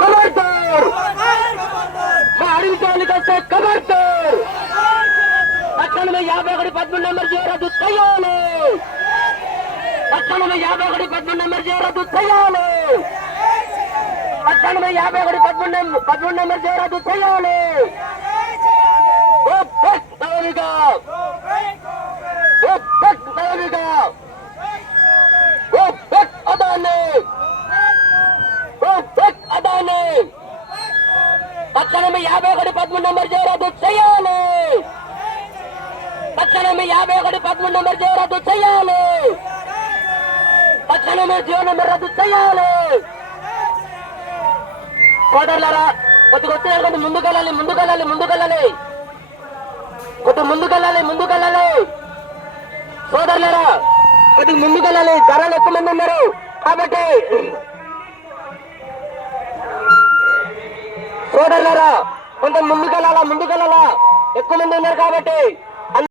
ఖబర్దార్ మా అడవి జోలికి వస్తే ఖబర్దార్ తక్షణమే యాభై ఒకటి పదమూడు నెంబర్ చేయరద్దు చేయాలి తక్షణమే యాభై ఒకటి పదమూడు నెంబర్ చేయరద్దు చేయాలి తక్షణమే యాభై ఒకటి పదమూడు నెంబర్ పదమూడు నెంబర్ చేయరద్దు చేయాలి ఓ చేయాలి. తక్షణమే యాభై ఒకటి పదమూడు నెంబర్ చేయరద్దు చేయాలి. తక్షణమే యాభై ఒకటి పదమూడు నెంబర్ జీవో చేయాలి. తక్షణమే జీవో నెంబర్ రద్దు చేయాలి. సోదరులారా కొద్దిగా వచ్చిన కొద్ది ముందుకెళ్ళాలి ముందుకెళ్ళాలి ముందుకెళ్ళాలి. కొద్ది ముందుకెళ్ళాలి ముందుకెళ్ళాలి. సోదరులరా కొద్దిగా ముందుకెళ్ళాలి. ధరలు ఎక్కువ మంది ఉన్నారు. కాబట్టి సోదరులారా కొంత ముందుకెళ్ళాలా ముందుకెళ్ళాలా? ఎక్కువ మంది ఉన్నారు కాబట్టి